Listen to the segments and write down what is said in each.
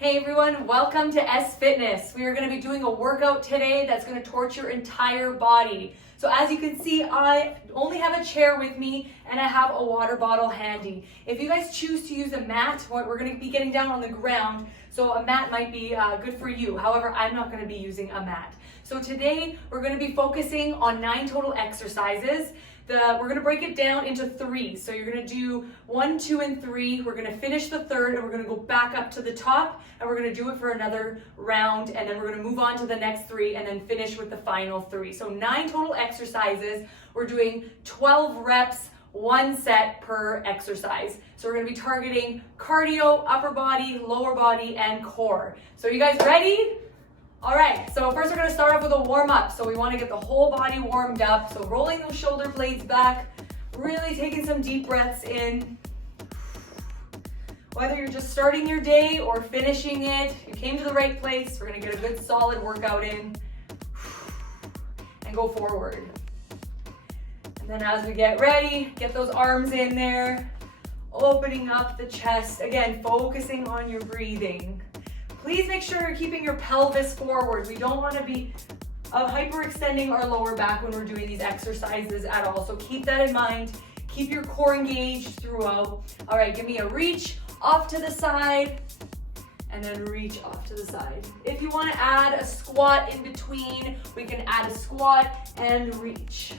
Hey everyone, welcome to S Fitness. We are going to be doing a workout today that's going to torch your entire body. So as you can see, I only have a chair with me and I have a water bottle handy. If you guys choose to use a mat, we're going to be getting down on the ground, so a mat might be good for you. However, I'm not going to be using a mat. So today we're going to be focusing on 9 total exercises. We're going to break it down into 3. So you're going to do 1, 2, and 3. We're going to finish the 3rd and we're going to go back up to the top and we're going to do it for another round, and then we're going to move on to the next 3 and then finish with the final 3. So 9 total exercises. We're doing 12 reps, 1 set per exercise. So we're going to be targeting cardio, upper body, lower body, and core. So are you guys ready? All right, so first we're going to start off with a warm-up. So we want to get the whole body warmed up. So rolling those shoulder blades back, really taking some deep breaths in. Whether you're just starting your day or finishing it, you came to the right place. We're going to get a good solid workout in and go forward. And then as we get ready, get those arms in there, opening up the chest. Again, focusing on your breathing. Please make sure you're keeping your pelvis forward. We don't want to be hyperextending our lower back when we're doing these exercises at all. So keep that in mind. Keep your core engaged throughout. All right, give me a reach off to the side and then reach off to the side. If you want to add a squat in between, we can add a squat and reach.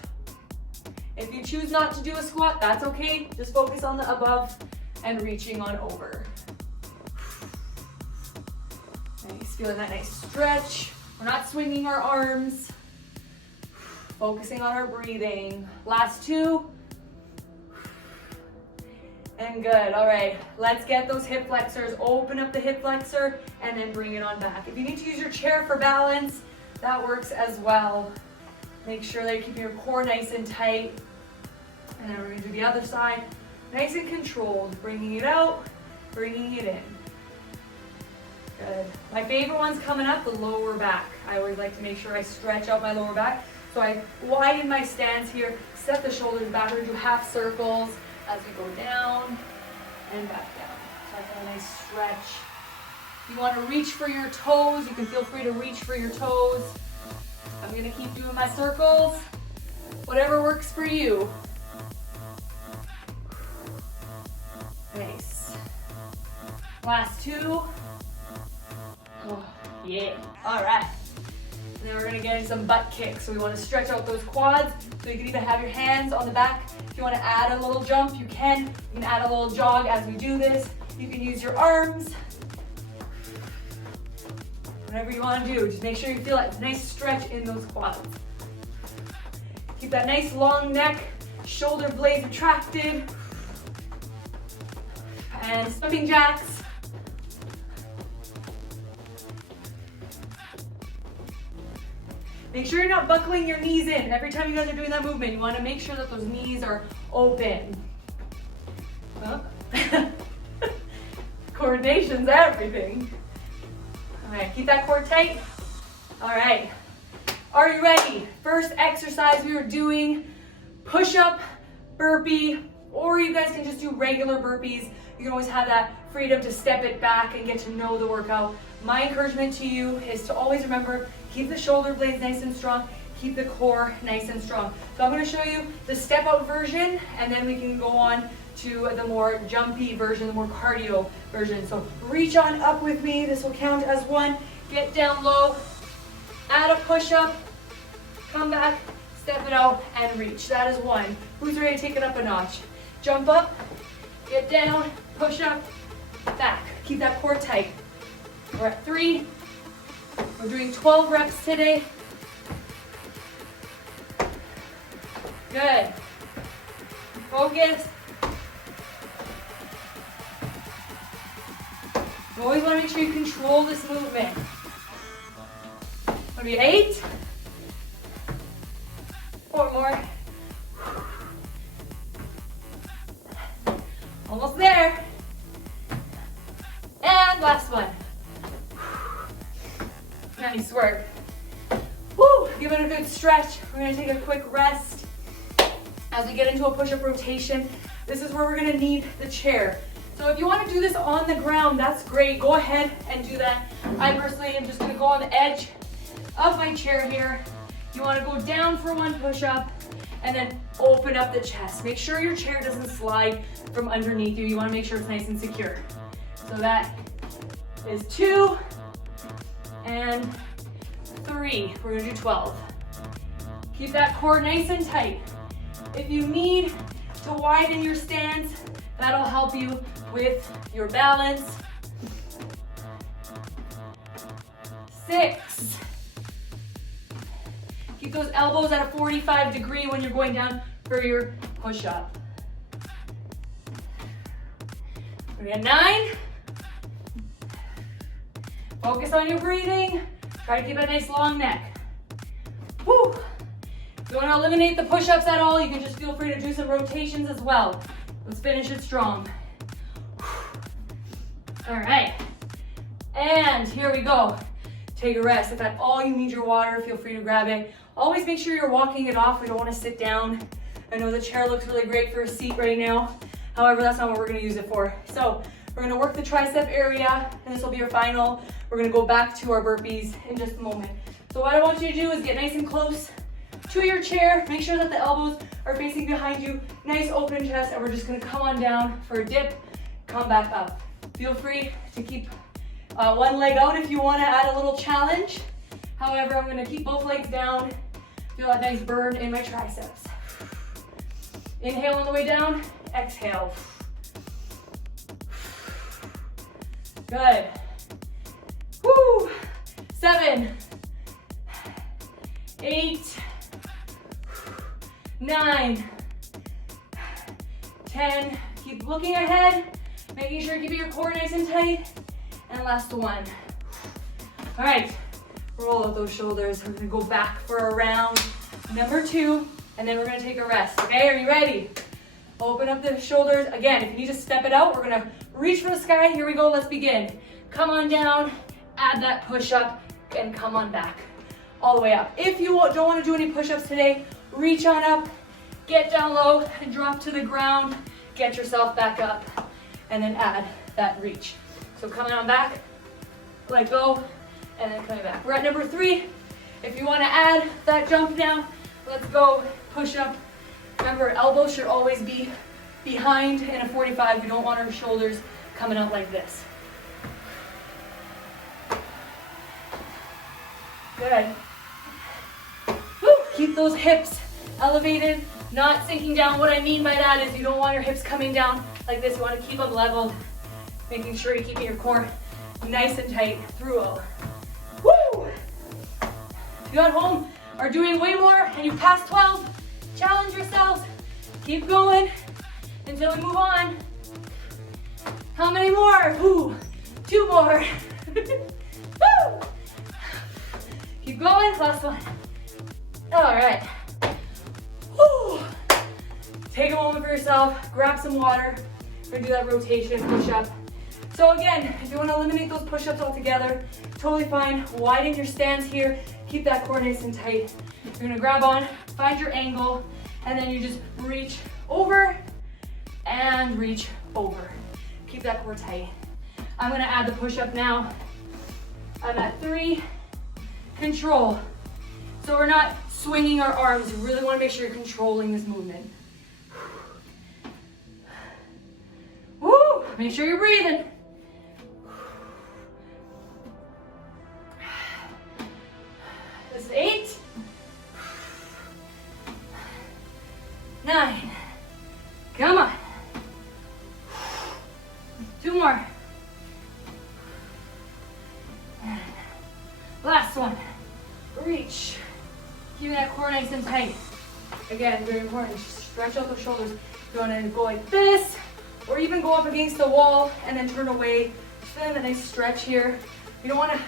If you choose not to do a squat, that's okay. Just focus on the above and reaching on over. Nice, feeling that nice stretch. We're not swinging our arms. Focusing on our breathing. Last 2. And good, all right. Let's get those hip flexors. Open up the hip flexor and then bring it on back. If you need to use your chair for balance, that works as well. Make sure that you're keeping your core nice and tight. And then we're gonna do the other side. Nice and controlled, bringing it out, bringing it in. Good. My favorite one's coming up, the lower back. I always like to make sure I stretch out my lower back. So I widen my stance here, set the shoulders back. We're gonna do half circles as we go down and back down. So I get a nice stretch. If you want to reach for your toes, you can feel free to reach for your toes. I'm gonna keep doing my circles. Whatever works for you. Nice. Last 2. Oh, yeah. All right. And then we're gonna get in some butt kicks. So we want to stretch out those quads. So you can even have your hands on the back. If you want to add a little jump, you can. You can add a little jog as we do this. You can use your arms. Whatever you want to do. Just make sure you feel that nice stretch in those quads. Keep that nice long neck, shoulder blades retracted. And jumping jacks. Make sure you're not buckling your knees in. Every time you guys are doing that movement, you want to make sure that those knees are open. Oh. Coordination's everything. All right, keep that core tight. All right, are you ready? First exercise we are doing push-up, burpee, or you guys can just do regular burpees. You can always have that freedom to step it back and get to know the workout. My encouragement to you is to always remember, keep the shoulder blades nice and strong, keep the core nice and strong. So I'm going to show you the step out version, and then we can go on to the more jumpy version, the more cardio version. So reach on up with me. This will count as 1. Get down low, add a push up, come back, step it out, and reach. That is 1. Who's ready to take it up a notch? Jump up, get down, push up, back. Keep that core tight. We're at 3. We're doing 12 reps today. Good. Focus. You always want to make sure you control this movement. Maybe 8. 4 more. Almost there. And last one. Nice work. Woo! Give it a good stretch. We're going to take a quick rest. As we get into a push-up rotation, this is where we're going to need the chair. So if you want to do this on the ground, that's great. Go ahead and do that. I personally am just going to go on the edge of my chair here. You want to go down for one push-up and then open up the chest. Make sure your chair doesn't slide from underneath you. You want to make sure it's nice and secure. So that is 2 and 3. We're going to do 12. Keep that core nice and tight. If you need to widen your stance, that'll help you with your balance. 6. Keep those elbows at a 45 degree when you're going down for your push-up. We got 9. Focus on your breathing. Try to keep a nice long neck. Woo. If you want to eliminate the push-ups at all, you can just feel free to do some rotations as well. Let's finish it strong. All right. And here we go. Take a rest. If at all you need your water, feel free to grab it. Always make sure you're walking it off. We don't want to sit down. I know the chair looks really great for a seat right now. However, that's not what we're going to use it for. So we're going to work the tricep area, and this will be your final. We're going to go back to our burpees in just a moment. So what I want you to do is get nice and close to your chair. Make sure that the elbows are facing behind you. Nice open chest, and we're just going to come on down for a dip. Come back up. Feel free to keep one leg out if you want to add a little challenge. However, I'm going to keep both legs down. Feel that nice burn in my triceps. Inhale on the way down. Exhale. Good. Woo. 7, 8, 9, 10. Keep looking ahead, making sure you keep your core nice and tight. And last one. All right, roll out those shoulders. We're gonna go back for a round number 2, and then we're gonna take a rest. Okay, are you ready? Open up the shoulders. Again, if you need to step it out, we're gonna reach for the sky. Here we go, let's begin. Come on down, add that push-up, and come on back. All the way up. If you don't wanna do any push-ups today, reach on up, get down low, and drop to the ground. Get yourself back up, and then add that reach. So coming on back, let go, and then coming back. We're at number 3. If you wanna add that jump now, let's go, push up. Remember, elbows should always be behind in a 45. We don't want our shoulders coming out like this. Good. Woo. Keep those hips elevated, not sinking down. What I mean by that is you don't want your hips coming down like this. You want to keep them leveled, making sure you're keeping your core nice and tight throughout. Woo! If you at home are doing way more and you passed 12, challenge yourselves. Keep going until we move on. How many more? Ooh, 2 more. Woo! Keep going, last one. All right. Woo. Take a moment for yourself, grab some water. We're gonna do that rotation push-up. So again, if you wanna eliminate those push-ups altogether, totally fine. Widen your stance here. Keep that core nice and tight. You're gonna grab on, find your angle, and then you just reach over and reach over. Keep that core tight. I'm gonna add the push-up now. I'm at 3, control. So we're not swinging our arms. You really wanna make sure you're controlling this movement. Woo! Make sure you're breathing. This is 8, 9, come on. 2 more. Last one. Reach. Keeping that core nice and tight. Again, very important. Stretch out those shoulders. You want to go like this, or even go up against the wall and then turn away. Just feeling a nice stretch here. You don't want to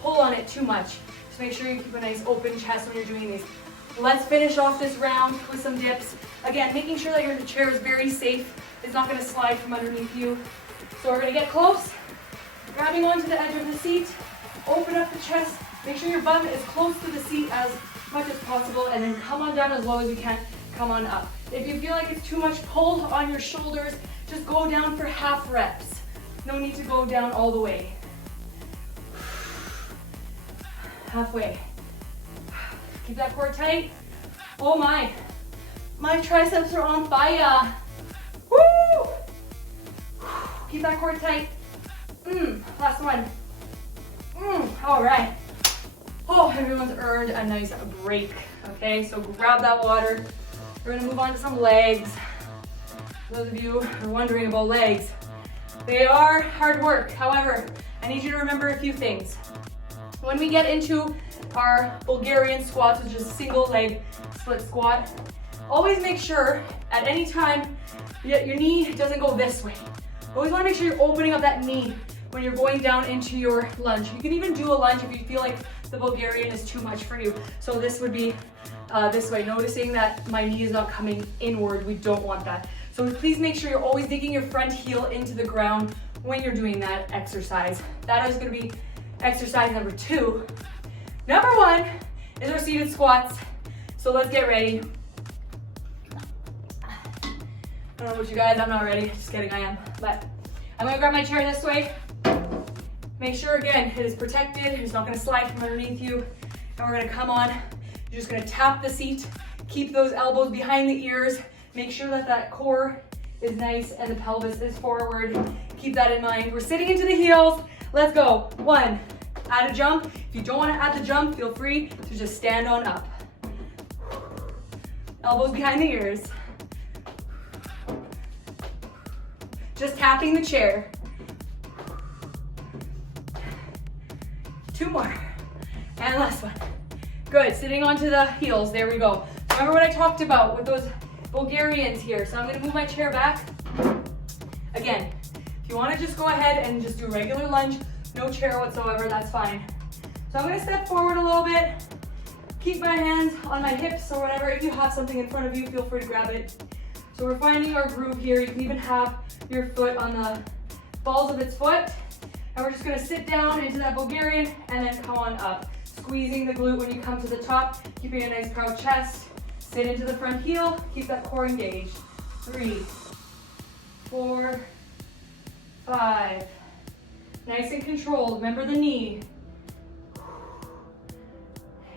pull on it too much. Just make sure you keep a nice open chest when you're doing these. Let's finish off this round with some dips. Again, making sure that your chair is very safe. It's not going to slide from underneath you. So we're going to get close, grabbing onto the edge of the seat, open up the chest, make sure your bum is close to the seat as much as possible, and then come on down as low as you can, come on up. If you feel like it's too much pull on your shoulders, just go down for half reps. No need to go down all the way. Halfway. Keep that core tight. Oh my triceps are on fire. Woo! Keep that core tight. Last one. All right. Oh, everyone's earned a nice break. Okay, so grab that water. We're gonna move on to some legs. For those of you who are wondering about legs, they are hard work. However, I need you to remember a few things. When we get into our Bulgarian squats, which is single leg split squat, always make sure at any time your knee doesn't go this way. Always want to make sure you're opening up that knee when you're going down into your lunge. You can even do a lunge if you feel like the Bulgarian is too much for you. So this would be this way, noticing that my knee is not coming inward. We don't want that. So please make sure you're always digging your front heel into the ground when you're doing that exercise. That is going to be exercise number 2. Number 1 is our seated squats. So let's get ready. I don't know about you guys, I'm not ready. Just kidding, I am. But I'm gonna grab my chair this way. Make sure, again, it is protected. It's not gonna slide from underneath you. And we're gonna come on. You're just gonna tap the seat. Keep those elbows behind the ears. Make sure that that core is nice and the pelvis is forward. Keep that in mind. We're sitting into the heels. Let's go. 1, add a jump. If you don't wanna add the jump, feel free to just stand on up. Elbows behind the ears. Just tapping the chair. 2 more. And last one. Good, sitting onto the heels, there we go. Remember what I talked about with those Bulgarians here. So I'm gonna move my chair back. Again, if you wanna just go ahead and just do a regular lunge, no chair whatsoever, that's fine. So I'm gonna step forward a little bit, keep my hands on my hips or whatever. If you have something in front of you, feel free to grab it. So we're finding our groove here. You can even have your foot on the balls of its foot. And we're just gonna sit down into that Bulgarian and then come on up. Squeezing the glute when you come to the top, keeping a nice proud chest. Sit into the front heel, keep that core engaged. 3, 4, 5. Nice and controlled, remember the knee.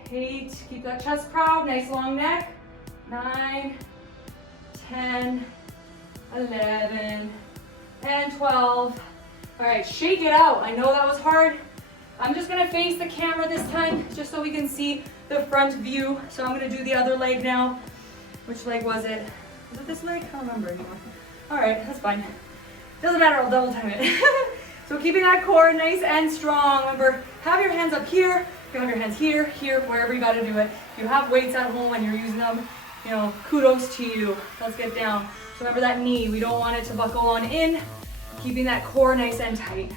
8, keep that chest proud, nice long neck. 9, 10, 11, and 12. All right, shake it out. I know that was hard. I'm just gonna face the camera this time just so we can see the front view. So I'm gonna do the other leg now. Which leg was it? Was it this leg? I don't remember anymore. All right, that's fine. Doesn't matter, I'll double time it. So keeping that core nice and strong. Remember, have your hands up here. You have your hands here, here, wherever you gotta do it. If you have weights at home and you're using them, you know, kudos to you. Let's get down. So remember that knee, we don't want it to buckle on in. Keeping that core nice and tight.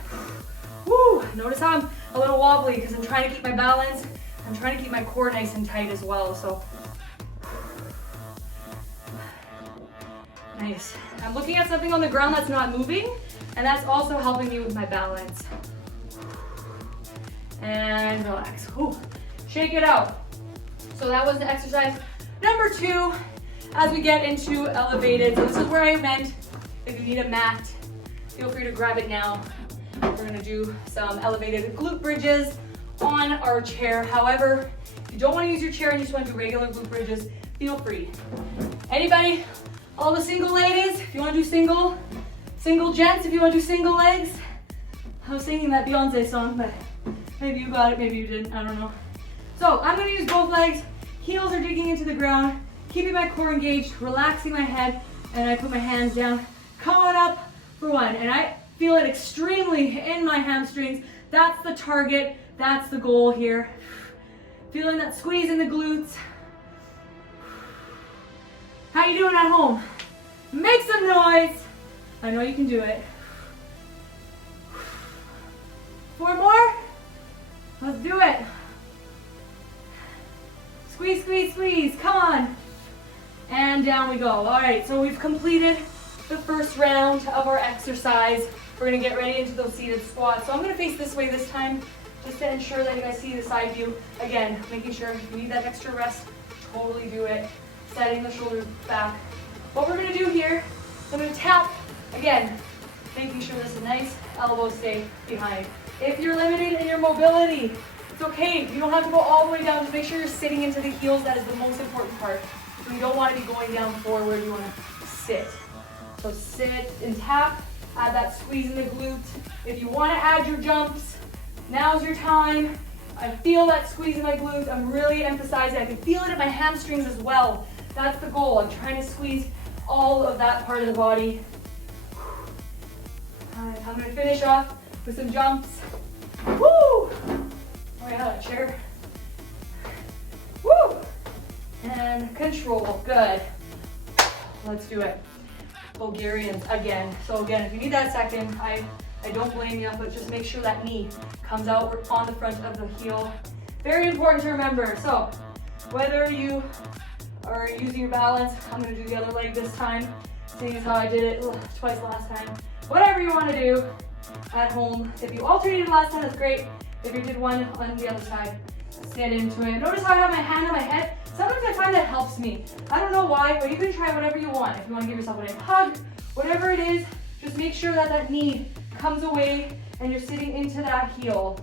Woo! Notice how I'm a little wobbly because I'm trying to keep my balance. I'm trying to keep my core nice and tight as well, so. Nice. I'm looking at something on the ground that's not moving, and that's also helping me with my balance. And relax. Whew. Shake it out. So that was the exercise number 2 as we get into elevated. So this is where I meant if you need a mat, feel free to grab it now. We're gonna do some elevated glute bridges on our chair. However, if you don't wanna use your chair and you just wanna do regular glute bridges, feel free. Anybody, all the single ladies, if you wanna do single gents, if you wanna do single legs. I was singing that Beyonce song, but maybe you got it, maybe you didn't, I don't know. So I'm gonna use both legs. Heels are digging into the ground, keeping my core engaged, relaxing my head, and I put my hands down. Come on up for 1, and I feel it extremely in my hamstrings. That's the target, that's the goal here. Feeling that squeeze in the glutes. How you doing at home? Make some noise. I know you can do it. 4 more. Let's do it. Squeeze, squeeze, squeeze, come on. And down we go. All right, so we've completed the first round of our exercise. We're gonna get ready into those seated squats. So I'm gonna face this way this time, just to ensure that you guys see the side view. Again, making sure if you need that extra rest, totally do it. Setting the shoulders back. What we're gonna do here, I'm gonna tap Again, making sure this is nice, elbows stay behind. If you're limited in your mobility, it's okay. You don't have to go all the way down. Just make sure you're sitting into the heels. That is the most important part. So you don't want to be going down forward. You want to sit. So sit and tap. Add that squeeze in the glute. If you want to add your jumps, now's your time. I feel that squeeze in my glutes. I'm really emphasizing. I can feel it in my hamstrings as well. That's the goal. I'm trying to squeeze all of that part of the body. All right, I'm going to finish off with some jumps. Woo! Oh yeah, that chair. Woo! And control. Good. Let's do it. Bulgarians again. So again, if you need that second, I don't blame you, but just make sure that knee comes out on the front of the heel. Very important to remember. So whether you are using your balance, I'm going to do the other leg this time, seeing as how I did it twice last time. Whatever you want to do at home. If you alternated last time, that's great. If you did one on the other side, sit into it. Notice how I have my hand on my head. Sometimes I find that helps me. I don't know why, but you can try whatever you want. If you want to give yourself a nice hug, whatever it is, just make sure that that knee comes away and you're sitting into that heel.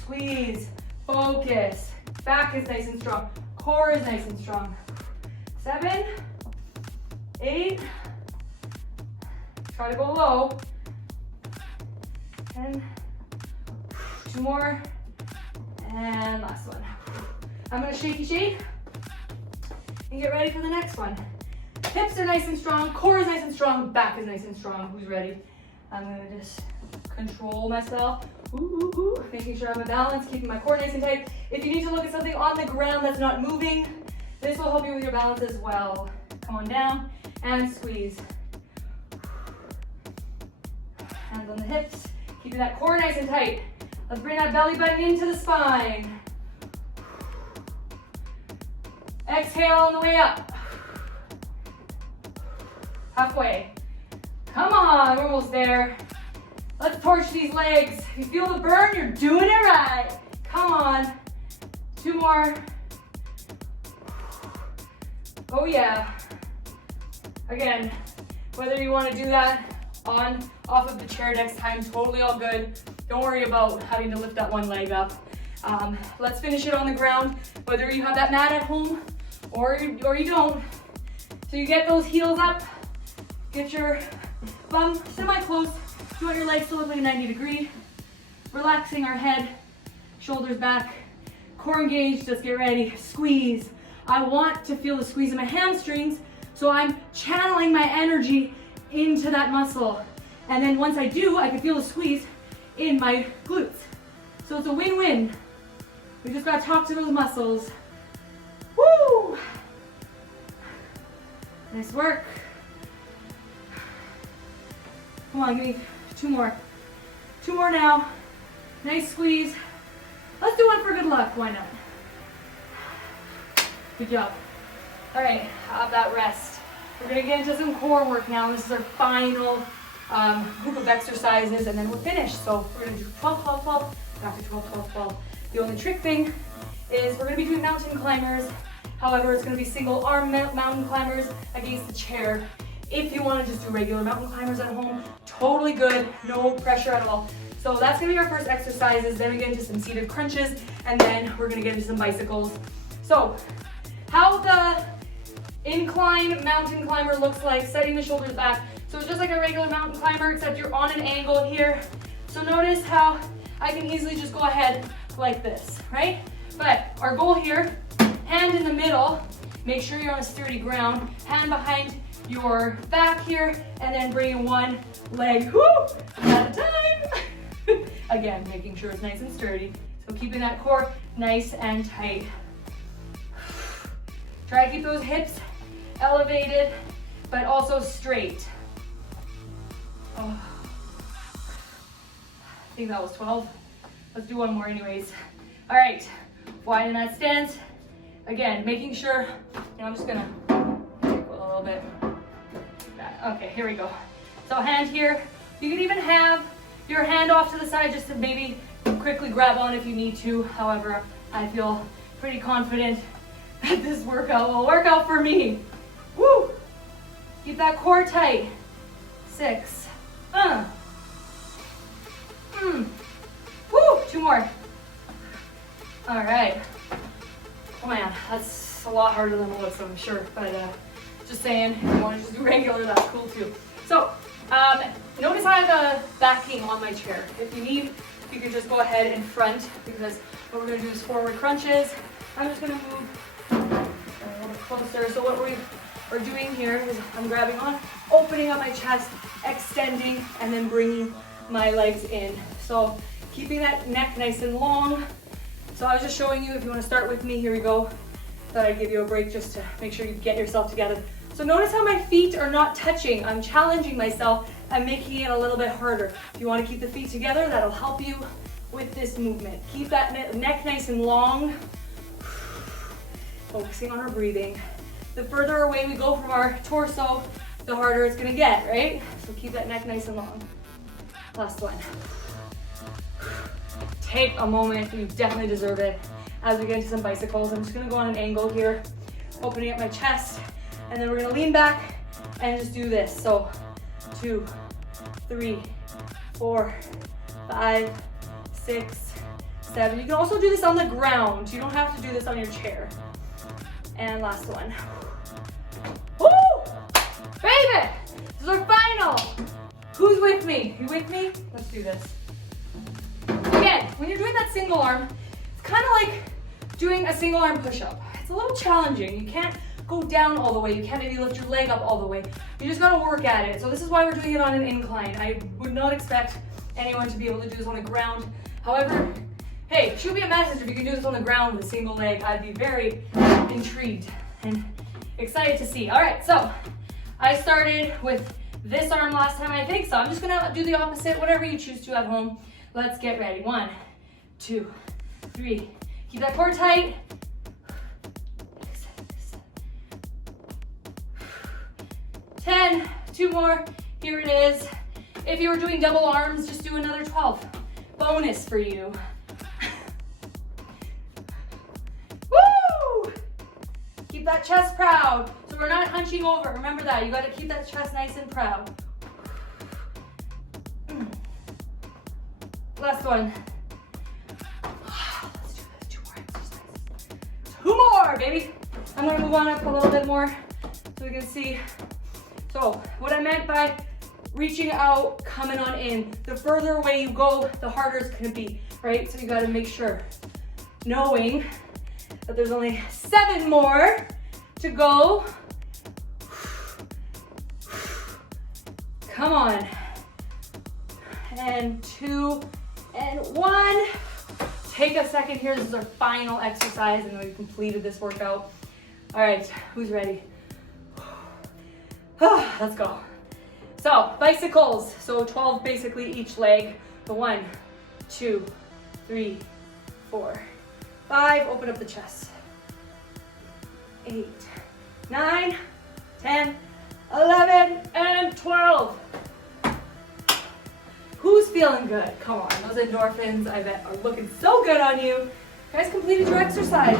Squeeze, focus. Back is nice and strong. Core is nice and strong. 7, 8. Try to go low. 10. 2 more. And last one. I'm going to shaky shake and get ready for the next one. Hips are nice and strong, core is nice and strong, back is nice and strong. Who's ready? I'm going to just control myself. Making sure I have a balance, keeping my core nice and tight. If you need to look at something on the ground that's not moving, this will help you with your balance as well. Come on down and squeeze. Hands on the hips, keeping that core nice and tight. Let's bring that belly button into the spine. Exhale on the way up. Halfway. Come on, we're almost there. Let's torch these legs. If you feel the burn, you're doing it right. Come on. 2 more. Oh yeah. Again, whether you want to do that off of the chair next time, totally all good. Don't worry about having to lift that one leg up. Let's finish it on the ground, whether you have that mat at home or you don't. So you get those heels up, get your bum semi-close. You want your legs to look like a 90 degree. Relaxing our head, shoulders back, core engaged. Just get ready, squeeze. I want to feel the squeeze in my hamstrings, so I'm channeling my energy into that muscle. And then once I do, I can feel the squeeze in my glutes. So it's a win-win. We just gotta talk to those muscles. Woo! Nice work. Come on, give me 2 more. 2 more now. Nice squeeze. Let's do one for good luck, why not? Good job. All right, have that rest. We're gonna get into some core work now. This is our final group of exercises, and then we're finished. So we're gonna do 12, 12, 12, back to 12, 12, 12. The only trick thing is we're gonna be doing mountain climbers. However, it's gonna be single arm mountain climbers against the chair. If you wanna just do regular mountain climbers at home, totally good, no pressure at all. So that's gonna be our first exercises. Then we get into some seated crunches, and then we're gonna get into some bicycles. So how the incline mountain climber looks like, setting the shoulders back. So it's just like a regular mountain climber, except you're on an angle here. So notice how I can easily just go ahead like this, right? But our goal here, hand in the middle, make sure you're on a sturdy ground, hand behind your back here, and then bring one leg, at a time. Again, making sure it's nice and sturdy. So keeping that core nice and tight. Try to keep those hips elevated, but also straight. Oh. I think that was 12. Let's do one more anyways. All right, widen that stance. Again, making sure, I'm just gonna take a little bit. Okay, here we go. So hand here. You can even have your hand off to the side just to maybe quickly grab on if you need to. However, I feel pretty confident that this workout will work out for me. Woo! Keep that core tight. 6. Woo, 2 more. All right. Oh man, that's a lot harder than it looks, I'm sure. But just saying, if you want to just do regular, that's cool too. So notice I have a backing on my chair. If you need, you can just go ahead in front, because what we're going to do is forward crunches. I'm just going to move a little closer. So what we are doing here is I'm grabbing on, opening up my chest, extending, and then bringing my legs in. So keeping that neck nice and long. So I was just showing you, if you want to start with me, here we go. Thought I'd give you a break just to make sure you get yourself together. So notice how my feet are not touching. I'm challenging myself. I'm making it a little bit harder. If you want to keep the feet together, that'll help you with this movement. Keep that neck nice and long. Focusing on our breathing. The further away we go from our torso, the harder it's going to get, right? So keep that neck nice and long. Last one. Take a moment, you definitely deserve it. As we get into some bicycles, I'm just gonna go on an angle here, opening up my chest, and then we're gonna lean back and just do this. So 2, 3, 4, 5, 6, 7. You can also do this on the ground. You don't have to do this on your chair. And last one. Woo! Baby! This is our final. Who's with me? You with me? Let's do this. Again, when you're doing that single arm, it's kind of like doing a single arm push-up. It's a little challenging. You can't go down all the way. You can't maybe lift your leg up all the way. You just gotta work at it. So this is why we're doing it on an incline. I would not expect anyone to be able to do this on the ground. However, hey, shoot me a message if you can do this on the ground with a single leg. I'd be very intrigued and excited to see. All right, so I started with this arm last time, I think, so I'm just gonna do the opposite, whatever you choose to at home. Let's get ready. 1, 2, 3. Keep that core tight. 10, 2 more. Here it is. If you were doing double arms, just do another 12. Bonus for you. Woo! Keep that chest proud. So we're not hunching over. Remember that. You got to keep that chest nice and proud. Last one. Let's do this. 2 more exercises. 2 more, baby. I'm going to move on up a little bit more so we can see. So what I meant by reaching out, coming on in, the further away you go, the harder it's going to be, right? So you got to make sure, knowing that there's only 7 more to go. Come on. And 2 and 1. Take a second here. This is our final exercise, and then we've completed this workout. All right, who's ready? Let's go. So bicycles. So 12 basically each leg. So 1, 2, 3, 4, 5. Open up the chest. 8, 9, 10, 11, and 12. Who's feeling good? Come on, those endorphins, I bet, are looking so good on you. You guys completed your exercise.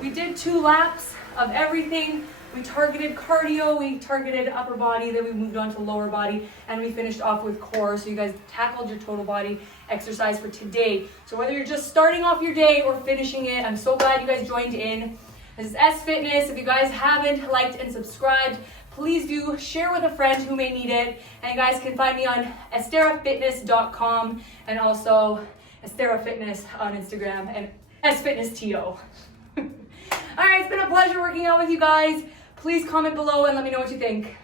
We did 2 laps of everything. We targeted cardio, we targeted upper body, then we moved on to lower body, and we finished off with core. So you guys tackled your total body exercise for today. So whether you're just starting off your day or finishing it, I'm so glad you guys joined in. This is S Fitness. If you guys haven't liked and subscribed, please do share with a friend who may need it. And you guys can find me on esterafitness.com and also Estera Fitness on Instagram and SFitnessTO. All right, it's been a pleasure working out with you guys. Please comment below and let me know what you think.